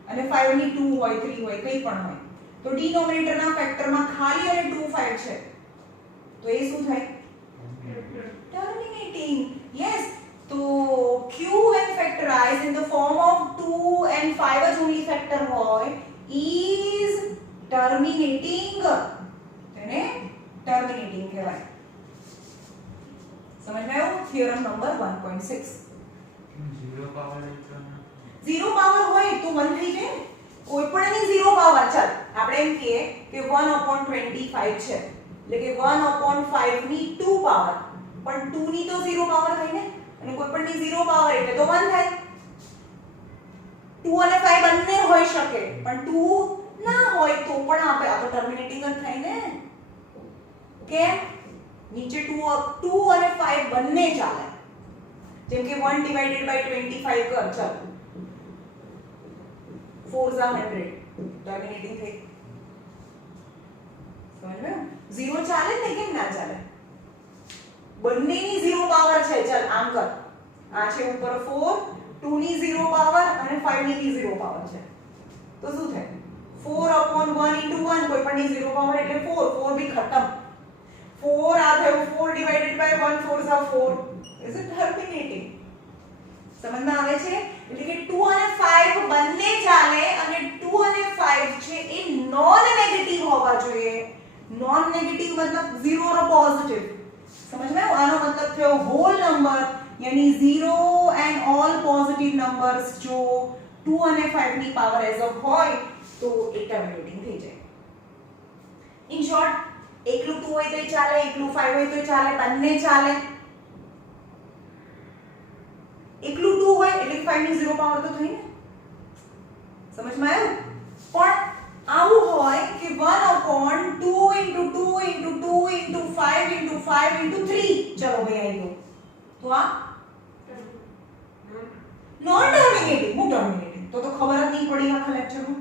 અને 5 ની 2 હોય 3 હોય કંઈ પણ હોય તો ડિનોમિનેટર ના ફેક્ટર માં ખાલી અને 2 5 છે તો એ શું થાય terminating yes तो q when factorized in the form of 2 and 5 as only factor hoy is terminating તેને terminating કહેવાય સમજ में आयो થિયરમ નંબર 1.6 0 પાવર હોય તો 1 થઈ જાય કોઈ પણ ની 0 પાવર ચાલ આપણે એમ કહીએ કે 1/25 છે એટલે કે 1/5 ની 2 પાવર પણ 2 ની તો 0 પાવર થાય ને અને કોઈ પણ ની 0 પાવર એટલે તો 1 થાય 2 અને 5 બંને હોઈ શકે પણ 2 ના હોય તો પણ આપણે આ તો ટર્મિનેટિંગ જ થાય ને કે નીચે 2 અને 5 બંને ચાલે જેમ કે 1 ડિવાઇડેડ બાય 25 કર ચાલ 4 ઝા 100 ટર્મિનેટિંગ થઈ સમજ્યો 0 ચાલે ને કેમ ના ચાલે બંનેની 0 પાવર છે ચાલ આમ કર આ છે ઉપર 4 2 ની 0 પાવર અને 5 ની 0 પાવર છે તો શું થાય 4/1 * 1 કોઈ પણ ની 0 પાવર એટલે 4 भी खत्म 4 આ થયો 4 ડિવાઇડેડ બાય 1 4 ઝા 4 ઇઝ ઇટ ટર્મિનેટિંગ સમજમાં આવે છે એટલે કે 2 અને 5 બંને ચાલે અને 2 અને 5 છે એ નોન નેગેટિવ હોવા જોઈએ નોન નેગેટિવ मतलब 0 और पॉजिटिव समझ में आनो मतलब थयो होल नंबर यानी 0 एंड ऑल पॉजिटिव नंबर्स जो 2 અને 5 ની પાવર એઝ અ હોય તો એ ટર્મિનેટિંગ થઈ જાય ઇન શોર્ટ એકલું 2 હોય તો ચાલે એકલું 5 હોય તો ચાલે બંને ચાલે એકલું 2 હોય એટલે 5 ની 0 પાવર તો થઈ ને સમજમાં આવ્યું પણ આવું હોય કે 1/2 * 2 * 2 * 5 * 5 * 3 ચલો ભાઈ આવી ગયો તો આ નોન ટર્મિનેટિંગ હું ટર્મિનેટિંગ તો ખબર જ નહીં પડી આખા લેક્ચરમાં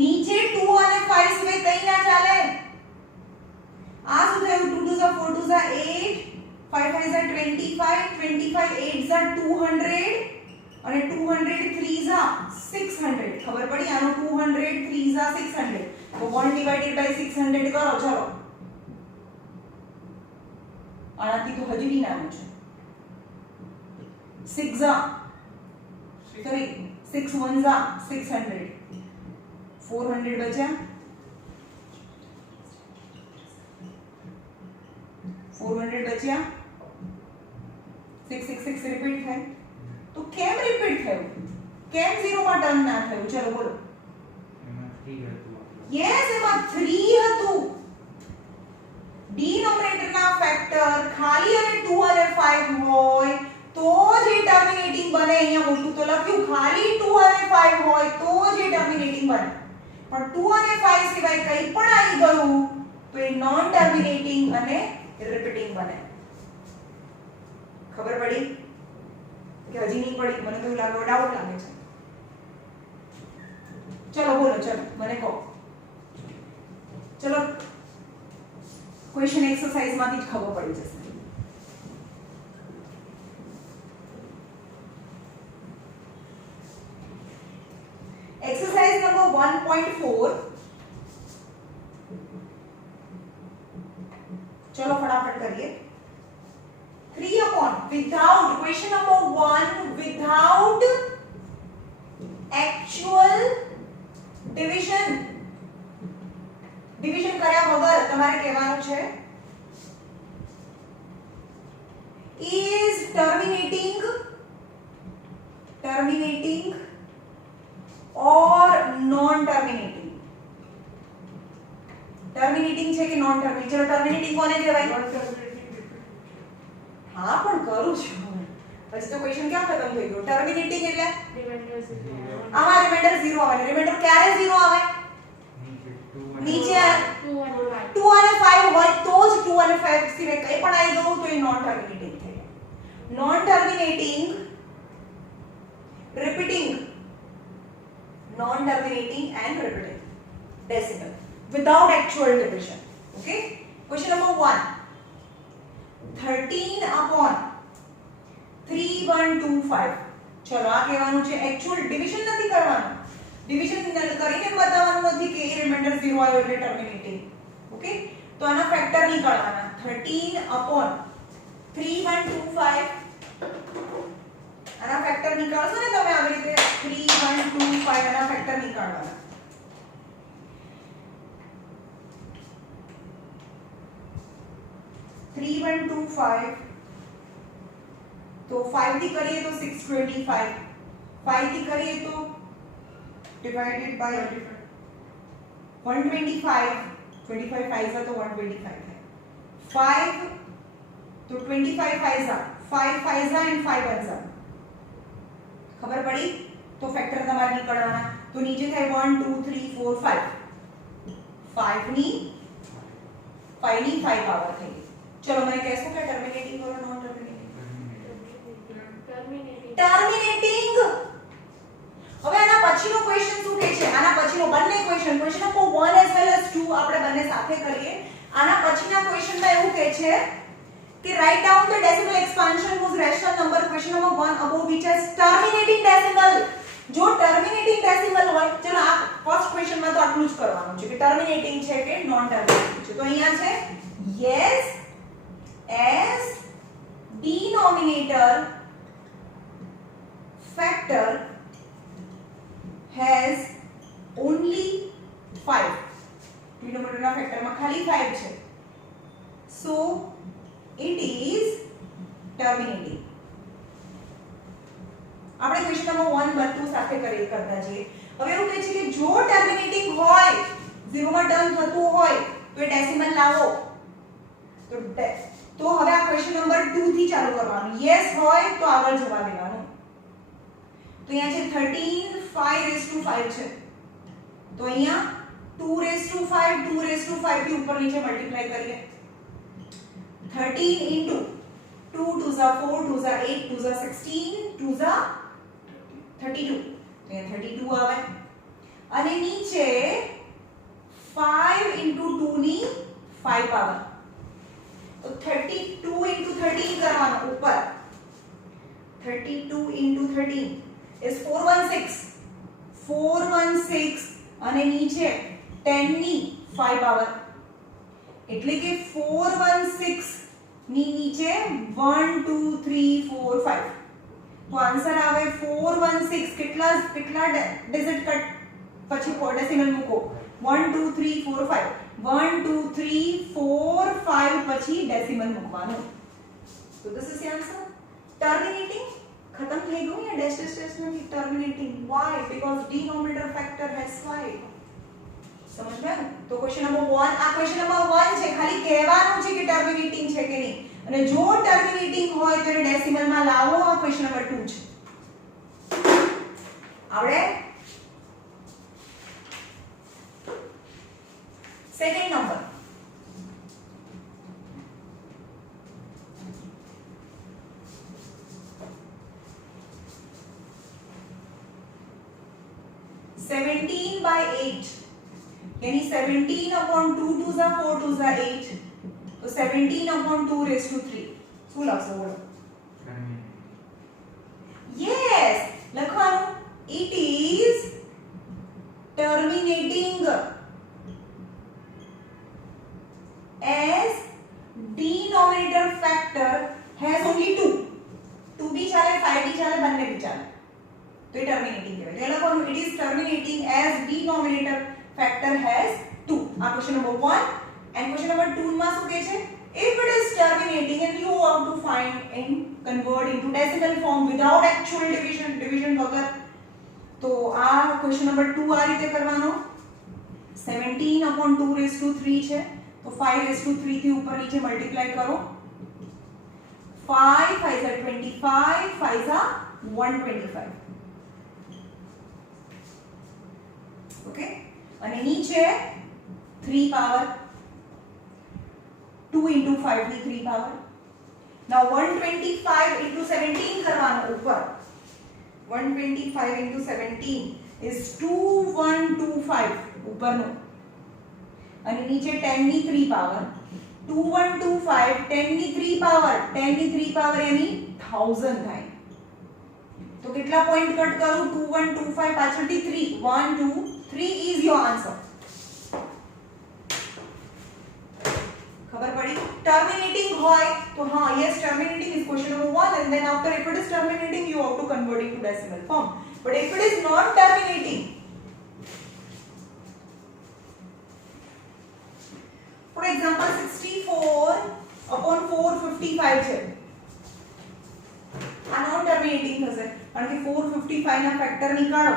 નીચે 2 અને 5 સિવાય કંઈ ના ચાલે આ શું થયું 2 2 ઝા 4 2 ઝા 8 5 5 ઝા 25 25 8 ઝા 200 અને 200 3 ઝા 600 ખબર પડી આનો 200 3 ઝા 600 તો 1 ડિવાઇડેડ બાય 600 કરો ચલો આનાથી તો હજી બી નાનું છે 6 ઝા સોરી 6 1 ઝા 600 400 બચ્યા 400 બચ્યા 6 6 6 રિપીટ થાય તો કેમ રિપીટ થયું કેમ 0 માં ટર્ન ના થયું ચલો બોલો એમાં 3 હતું યસ એમાં 3 હતું ડિનોમિનેટર ના ફેક્ટર ખાલી અને 2 અને 5 હોય તો જ એ ટર્મિનેટિંગ બને અહીંયા મોટું તો લખ્યું ખાલી 2 અને 5 હોય તો જ એ ટર્મિનેટિંગ બને પણ 2 અને 5 સિવાય કંઈ પણ આવી ગયું તો એ નોન ટર્મિનેટિંગ અને રિપીટિંગ બને. ખબર પડી કે હજી નહીં પડી? મને તો એવું લાગે ડાઉટ લાગે છે. ચલો બોલો, ચલો મને કહો. ચલો ક્વેશ્ચન એક્સરસાઇઝ માંથી જ ખબર પડી જશે. Exercise number 1.4. चलो फटाफट करिए. 3 upon without question number 1 without actual division. division કર્યા વગર તમારે કહેવાનું છે is terminating or non terminating. terminating છે કે non terminating? ચલો terminating કોને કહેવાય? હા પણ કરું છું પછી તો ક્વેશ્ચન ક્યાં ખતમ થઈ ગયો? terminating એટલે આમાં રિમાઇન્ડર 0 આવે. રિમાઇન્ડર ક્યારે 0 આવે? નીચે 2 અને 5 હોય તો જ 2 અને 5 સિવાય કંઈ પણ આવી ગયું તો એ non terminating થઈ જાય. non terminating repeating, non terminating and repeating decimal without actual division. Okay, question number 1. 13 upon 3125. ચલો આ કહેવાનું છે actual division નથી કરવાનું. division કરીને બતાવવાનું નથી કે એ રિમાઇન્ડર 0 આવ્યો એટલે ટર્મિનેટિંગ. ઓકે, તો આના ફેક્ટર નીકળવાના. 13 upon 3125. આના ફેક્ટર નીકાળશો ને તમે આવી રીતે 3125 આના ફેક્ટર નીકાળવાના. તો 5 થી કરીએ તો 625, 5 થી કરીએ તો divided by 125, 25 5 તો 125 થાય. 5 તો 25 5 5 and 5 1. ખબર પડી? તો ફેક્ટર તમારે નીકળવાના. તો નીચે થાય 1 2 3 4 5. 5 ની 5 પાવર થઈ ગઈ. ચલો મને કહેશો કે ટર્મિનેટિંગ કરો નોન ટર્મિનેટિંગ? ટર્મિનેટિંગ. હવે આના પછીનો ક્વેશ્ચન શું કહે છે? આના પછીનો બંને question number 1 as well as 2 આપણે બંને સાથે કરીએ. આના પછીના ક્વેશ્ચનમાં એવું કહે છે कि write down the decimal expansion whose rational number question number 1 above which has terminating decimal. જો terminating decimal હોય, ચલો આ ફર્સ્ટ ક્વેશ્ચન માં તો આટલું જ કરવાનું છે કે terminating છે કે non terminating છે. તો અહીંયા છે yes as denominator factor has only 5. denominator ના ફેક્ટર માં ખાલી 5 છે. so it is terminating. આપણે ક્વેશ્ચન નંબર 1 બધું સાથે કરતા જઈએ. હવે એવું કહે છે કે જો ટર્મિનેટિંગ હોય, 0 માં ટર્ન થતું હોય તો એ ડેસિમલ લાવો. તો હવે આ ક્વેશ્ચન નંબર 2 થી ચાલુ કરવાનું. યસ હોય તો આગળ જવા દેવાનું. તો અહીંયા છે 13 5 છે. તો અહીંયા 2 થી ઉપર નીચે મલ્ટીપ્લાય કરીએ. 13 into 2 2s are 4 2s are 8 2s are 16 2s are 32. તો એ 32 આવે. અને નીચે 5 into 2 ની 5 પાવર. તો 32 into 13 કરવાનો ઉપર. 32 into 13 is 416 અને નીચે 10 ની 5 પાવર. એટલે કે 416 ની નીચે 1 2 3 4 5. તો આન્સર આવે 416. કેટલા ડિજિટ કટ પછી ડેસિમલ મૂકો? 1 2 3 4 5. 1 2 3 4 5 પછી ડેસિમલ મૂકવાનું. તો this is the answer. Terminating ખતમ થઈ ગયું. યા ડેશ નથી terminating. Why? Because denominator factor has 5. समझ में? तो क्वेश्चन नंबर 1 આ ક્વેશ્ચન નંબર 1 છે. ખાલી કહેવાનું છે કે ટર્મિનેટિંગ છે કે નહીં. અને જો ટર્મિનેટિંગ હોય તો એને ડેસિમલ માં લાવો. આ ક્વેશ્ચન નંબર 2 છે. આવડે? સેકન્ડ નંબર सेवनटीन बाय 8 यानी 17 अपॉन 2 2 ઝા 4 2 ઝા 8 तो 17 अपॉन 2 रेज टू 3 શું લખશો બોલો યસ લખવાનું it is terminating as denominator factor has only 2 2 भी ચાલે 5 भी ચાલે બંને भी ચાલે तो ये टर्मिनेटिंग कहेवाय એટલે લખવાનું it is terminating as denominator factor has 2 આ question number 1 and question number 2 માં શું કહે છે if it is terminating and you have to find and convert into decimal form without actual division વગર તો આ ક્વેશ્ચન નંબર 2 આ રીતે કરવાનો 17 upon 2 raised to 3 છે તો 5 raised to 3 થી ઉપર નીચે મલ્ટીપ્લાય કરો 5 5 are 25 5 are 125 ओके અને નીચે 3 પાવર 2 into 5 ની 3 પાવર now 125 into 17 કરવાનો ઉપર 125 into 17 is 2125 ઉપરનો અને નીચે 10 ની 3 પાવર 2125 10 ની 3 પાવર 10 ની 3 પાવર यानी 1000 થાય तो कितना पॉइंट कट करूं 2125 પાછળથી 3 1 2 3 is your answer खबर पड़ी टर्मिनेटिंग होय तो हां yes terminating is question number 1 and then after if it is terminating you have to convert it to decimal form but if it is not terminating for example 64 upon 455 છે આ નોન ટર્મિનેટિંગ થશે કારણ કે 455 ના ફેક્ટર નીકાળો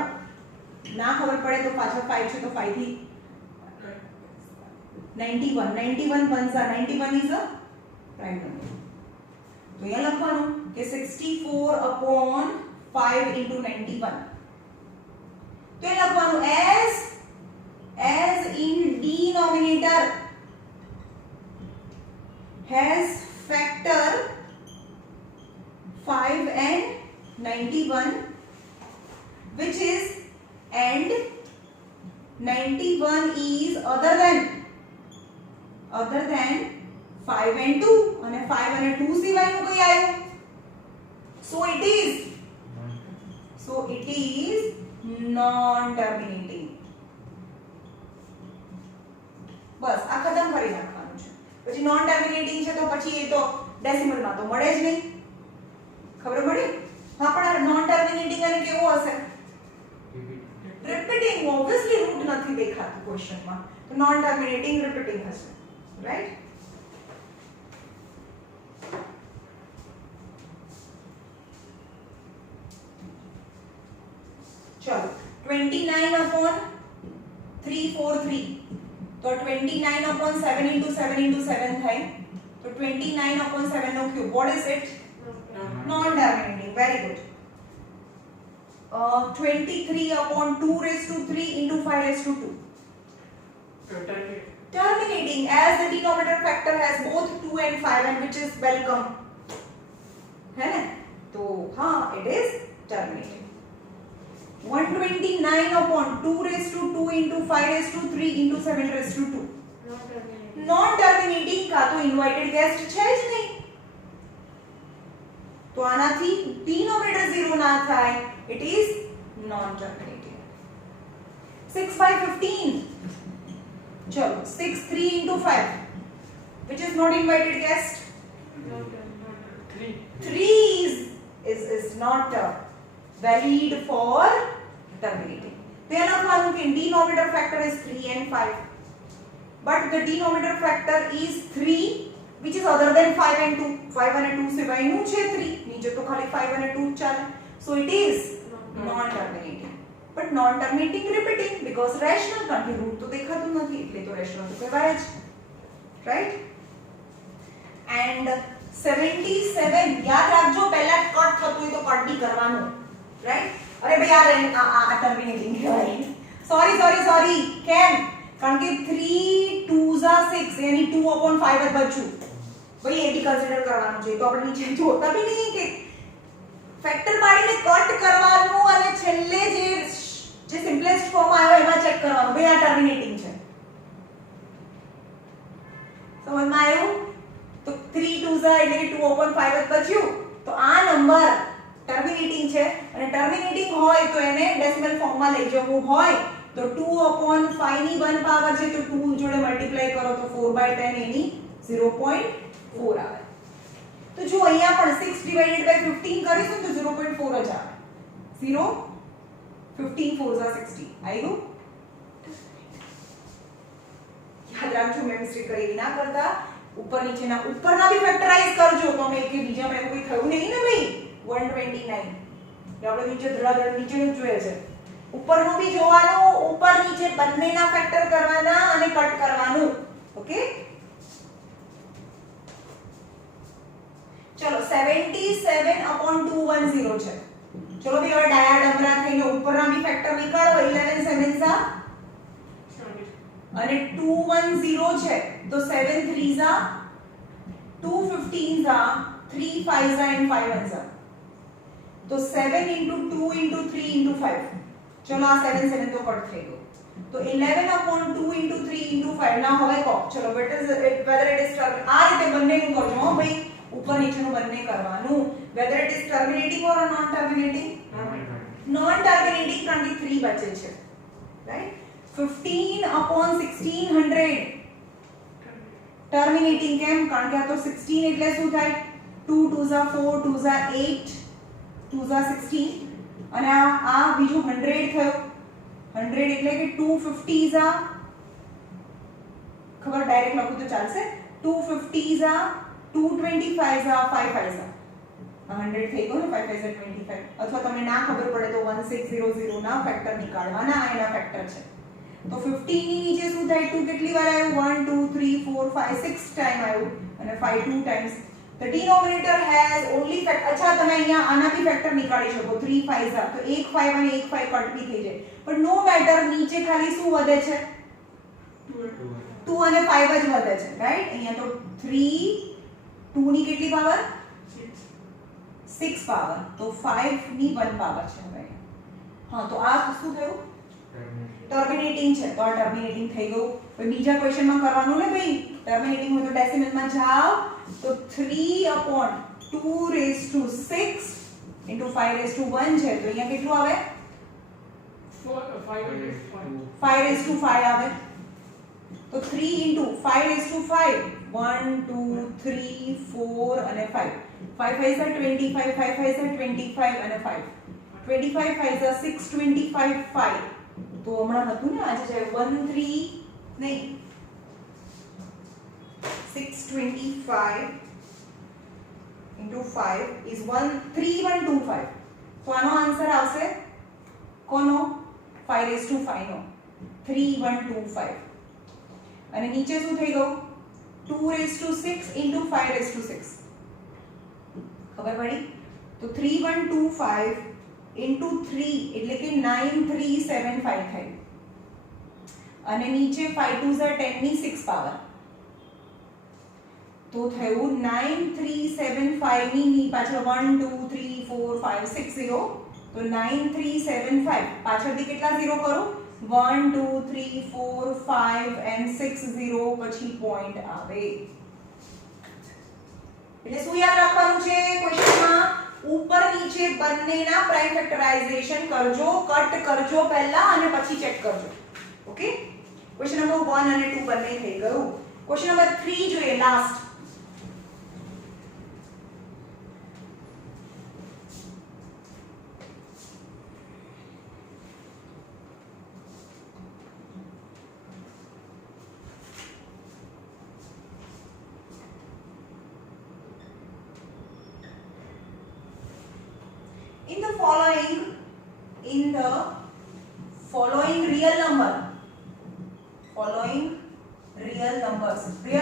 ના ખબર પડે તો પાછળ 5 છે તો 5 થી 91 વન્સ આ 91 is a prime number તો અહીંયા લખવાનું કે 64 upon 5 into 91 તો એ લખવાનું as in denominator has factor 5 and 91 which is and 91 is other than 5 and 2 અને 5 અને 2 સિવાયનું કઈ આવ્યું so it is non terminating બસ આ ખતમ કરી નાખવાનું છે પછી નોન ટર્મિનેટિંગ છે તો પછી એ તો ડેસિમલ માં તો મળે જ નહીં ખબર પડી હા પણ આ નોન ટર્મિનેટિંગ અને કેવો હશે रिपीटिंग ऑब्वियसली रूट નથી દેખાતું ક્વેશ્ચન માં તો નોન ટર્મિનેટિંગ રિપીટિંગ હશે રાઈટ चलो 29 upon 343 तो 29 upon 7 into 7 into 7 થાય तो 29 upon 7 નો cube what is it non terminating very good 23 upon 2 raised to 3 into 5 raised to 2 terminating as the denominator factor has both 2 and 5 and which is welcome है ना तो हाँ it is terminating 129 upon 2 raised to 2 into 5 raised to 3 into 7 raised to 2 non terminating का तो invited guest છે જ નહીં तो આનાથી denominator 0 ના થાય it is non terminating 6 by 15 चलो 6 3 into 5 which is not invited guest 3 is not valid for terminating तो यहाँ लखवानुं कि denominator factor is 3 and 5 but the denominator factor is 3 which is other than 5 and 2 5 and 2 સિવાયનું છે 3 નીચે તો ખાલી 5 and 2 ચાલે so it is non terminating but non terminating repeating because rational કારણ કે રૂટ તો દેખાતું નથી એટલે તો rational તો કહેવાય જ right and 77 યાદ રાખજો પહેલા કટ થતું હોય તો કટ બી કરવાનું right અરે ભાઈ આ ટર્મિનેટિંગ કહેવાય સોરી કેમ કારણ કે 3 2s are 6 यानी 2/5 જ બચ્યું ભાઈ એ બી કન્સિડર કરવાનું છે તો આપણે નીચે જોતા બી નહીં કે ફેક્ટર પાડીને કટ કરવાનું અને છેલ્લે જે સિમ્પલેસ્ટ ફોર્મ આવ્યો એમાં ચેક કરવાનું ભાઈ આ ટર્મિનેટિંગ છે સમજમાં આવ્યું તો 3 2s are એટલે કે 2/5 જ બચ્યું તો આ નંબર ટર્મિનેટિંગ છે અને ટર્મિનેટિંગ હોય તો એને ડેસિમલ ફોર્મમાં લઈ જવું હોય તો 2/5 ની 1 પાવર છે તો 2 જોડે મલ્ટીપ્લાય કરો તો 4/10 એની 0.4 આવે તો જો અહીંયા પણ 6 ડિવાઇડેડ બાય 15 કરીશું તો 0.4 જ આવે 0 15 4s are 60 આવ્યું યાદ રાખજો મેં મિસ્ટેક કરી ના કરતા ઉપર નીચેના ઉપરના બી ફેક્ટરાઇઝ કરજો તો અમે કે બીજામાં એવું કોઈ થયું નહીં ને ભાઈ 129 આપણે નીચે ધડાધડ નીચેનું જોઈએ છે ઉપરનું બી જોવાનું ઉપર નીચે બંનેના ફેક્ટર કરવાના અને કટ કરવાનું ઓકે ચલો 77/210 છે ચલો ભઈ હવે ડાયા ડબરા થઈને ઉપરના બી ફેક્ટર નીકાળો 11 7s are અને 210 છે તો 7 3s are 2 15s are 3 5s are and 5 1s are तो 7 into 2 into 3 into 5 चलो आ 7 7 तो कट થઈ ગયો તો 11/2 into 3 into 5 ના હવે કો ચલો whether it is આ રીતે બંનેનું કરજો હો ભાઈ ઉપર નીચેનું બંને કરવાનું whether it is terminating or non terminating non terminating કારણ કે 3 બચે છે રાઈટ 15/1600 terminating કેમ કારણ કે આ તો 16 એટલે શું થાય 2 2s are 4 2s are 8 2s are 16 અને આ બીજું 100 થયો 100 એટલે કે 250s are ખબર ડાયરેક્ટ લખું તો ચાલશે 250s are 225s are 5 5s are 100 થઈ ગયો ને 5 5 are 25 અથવા તમને ના ખબર પડે તો 1600 ના ફેક્ટર નીકાળવાના આ એના ફેક્ટર છે તો 15 ની નીચે શું થાય 2 કેટલી વાર આવ્યું 1 2 3 4 5 6 ટાઈમ આવ્યું અને 5 2 times the denominator has only fact अच्छा તમે અહીંયા આના બી ફેક્ટર નીકાળી શકો 3 5s are તો 1 5 અને 1 5 કટ બી થઈ જાય પણ નો મેટર નીચે ખાલી શું વધે છે 2 અને 5 જ વધે છે રાઈટ અહીંયા તો 3 2 ની કેટલી પાવર 6 પાવર તો 5 ની 1 પાવર છે હવે હા તો આ શું થયું ટર્મિનેટિંગ છે તો આ ટર્મિનેટિંગ થઈ ગયું હવે બીજા ક્વેશ્ચનમાં કરવાનું ને ભાઈ ટર્મિનેટિંગ હોય તો ડેસિમલમાં જાઓ तो 3/2 raised to 6 into 5 raised to 1 છે તો અહીંયા કેટલું આવે 5 raised to 5 આવે તો 3 into 5 raised to 5 1 2 3 4 અને 5 5 5s are 25 5 5s are 25 અને 5 25 5s are 625 5 તો હમણાં હતું ને આજે છે 13 નહીં 625 into 5 is 3125 તો આનો આન્સર આવશે કોનો 5 raised to 5 નો 3125 અને નીચે શું થઈ ગયું 2 raised to 6 into 5 raised to 6 ખબર પડી તો 3125 into 3 એટલે કે 9375 થાય અને નીચે 5 2s are 10 ની 6 પાવર તો થયું 9375 ની પાછળ 1 2 3 4 5 6 0 તો 9375 પાછળથી કેટલા 0 કરું 1 2 3 4 5 and 6 0 પછી પોઈન્ટ આવે એટલે શું યાદ રાખવાનું છે ક્વેશ્ચનમાં ઉપર નીચે બંનેના પ્રાઇમ ફેક્ટરાઇઝેશન કરજો કટ કરજો પહેલા અને પછી ચેક કરજો ઓકે ક્વેશ્ચન નંબર 1 અને 2 બંને થઈ ગયું ક્વેશ્ચન નંબર 3 જોઈએ last in the following real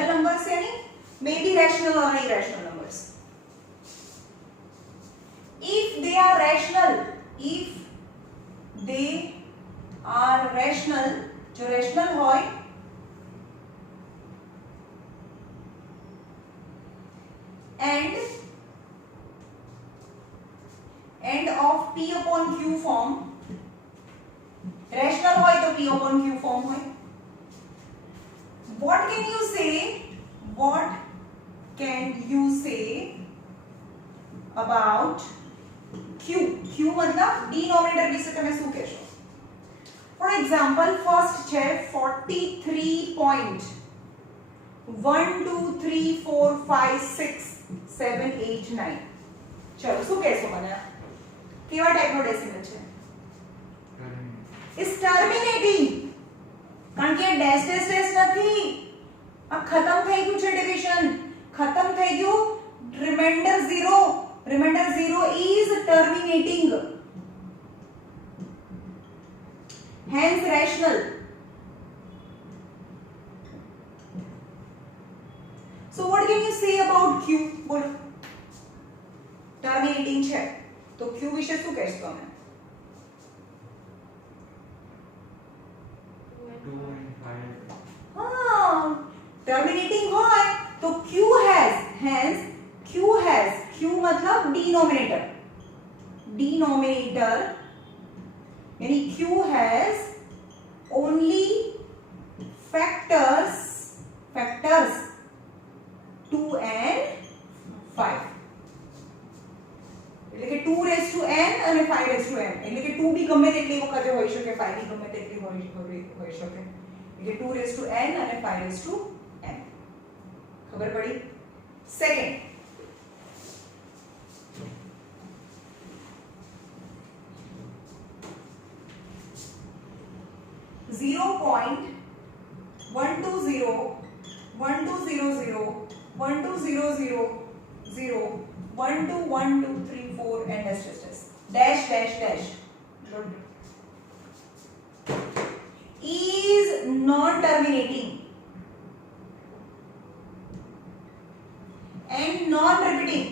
numbers यानी may be rational or irrational numbers if they are rational जो rational होय end of p upon q form rational होय तो p upon q फॉर्म होय. what can you say about q मतलब डिनोमिनेटर વિશે તમે શું કહેશો? ફોર એક્ઝામ્પલ ફર્સ્ટ છે 43.123456789. ચલો શું કહેશો મને? કેવા ટાઈપનો ડેસિમલ છે? Is terminating. કારણ કે ડેશ ડેશ ડેશ નથી, આ ખતમ થઈ ગયું છે ડિવિઝન, ખતમ થઈ ગયું. Reminder 0 is terminating, hence rational. So what can you say about q? બોલો. ટર્મિનેટિંગ છે તો q વિશે શું કહેશો તમે? 2 and 5. હા, ટર્મિનેટિંગ હોય તો q has, hence q मतलब डिनोमिनेटर यानी q has only factors 2 and 5. એટલે કે 2 raised to n અને 5 raised to n. એટલે કે 2 બી ગમે તેટલી વખતે હોઈ શકે, 5 બી ગમે તેટલી હોઈ શકે. એટલે 2 raised to n અને 5 raised to n. ખબર પડી? Second 0.120012001234 and dash is non-terminating and non-repeating.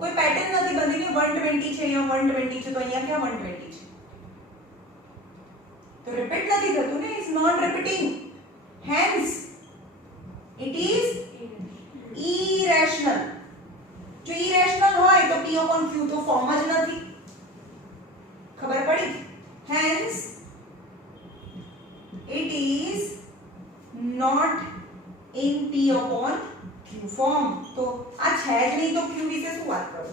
कोई पैटर्न નથી બધી કે 120 છે, અહીંયા 120 છે તો અહીંયા ક્યાં 120 છે? તો રિપીટ નથી થતું ને, is non repeating, hence it is irrational. જો irrational હોય તો p upon q તો ફોર્મ જ નથી. ખબર પડી? Hence it is not in p upon q form. તો આ છે જ નહીં તો q વિશે શું વાત કરું?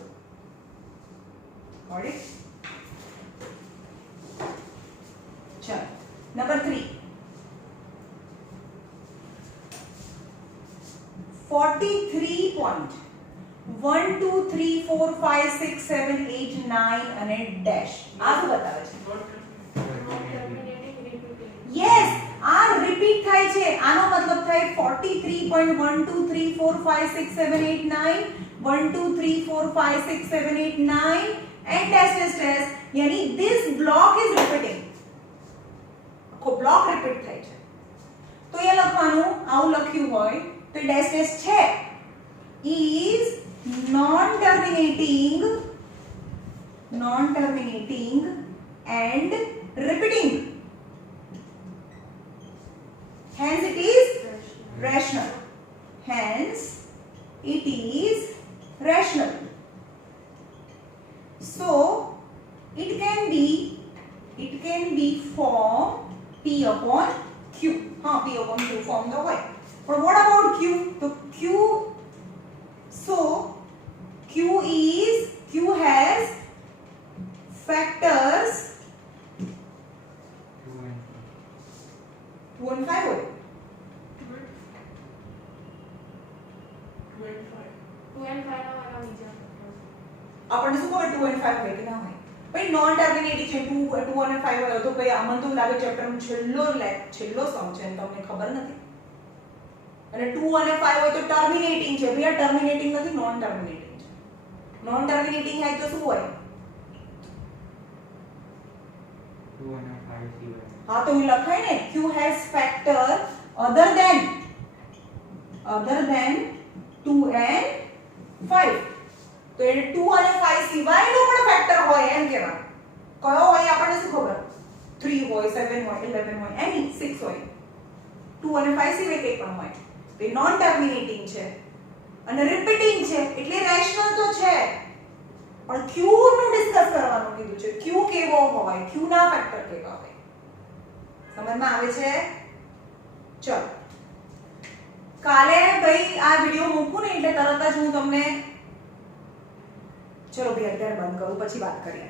Got it? ચલો નંબર 3 43.123456789 અને ડેશ. આ શું બતાવે છે? યસ, આ રિપીટ થાય છે. આનો મતલબ થાય 43.123456789 123456789 and dash यानी this block is repeating. આખો બ્લોક રિપીટ થાય છે. તો એ લખવાનું આવું લખ્યું હોય તો ડેશ ડેશ છે, is non terminating and repeating, hence it is rational. So it can be form p upon q. हाँ, p upon q form तो है. But what about q? तो q has factors 2 and 5 હોય. 2 and 5 ના વાળા બીજા આપણને શું ખબર 2 and 5 હોય કે ના હોય? ભાઈ નોન ટર્મિનેટિંગ છે, 2 અને 5 હોય તો ભાઈ આમાં તો લાગે ચેપ્ટર નો છેલ્લો સમ છે ને તમને ખબર નથી. અને 2 અને 5 હોય તો ટર્મિનેટિંગ છે. ભાઈ આ ટર્મિનેટિંગ નથી, નોન ટર્મિનેટિંગ છે. નોન ટર્મિનેટિંગ હોય તો શું હોય? 2 and 5 સિવાય. હા તો એ લખાય ને q has factor other than 2 and 5. તો એ 2 અને 5 સિવાયનો પણ ફેક્ટર હોય એમ કહેવાય. કયો હોય આપણને શું ખબર? 3 હોય, 7 હોય, 11 હોય, એની 6 હોય. 2 અને 5 સિવાય કંઈ પણ હોય. એ નોન ટર્મિનેટિંગ છે અને રિપીટિંગ છે એટલે રેશનલ તો છે, પણ q નું ડિસ્કસ કરવાનું કીધું છે. q કેવો હોય, q ના ફેક્ટર કેવા હોય, સમજમાં આવે છે? ચલો કાલે ભાઈ આ વિડિયો મૂકું ને એટલે તરત જ હું તમને, ચલો ભાઈ અત્યારે બંધ કરું, પછી વાત કરીએ.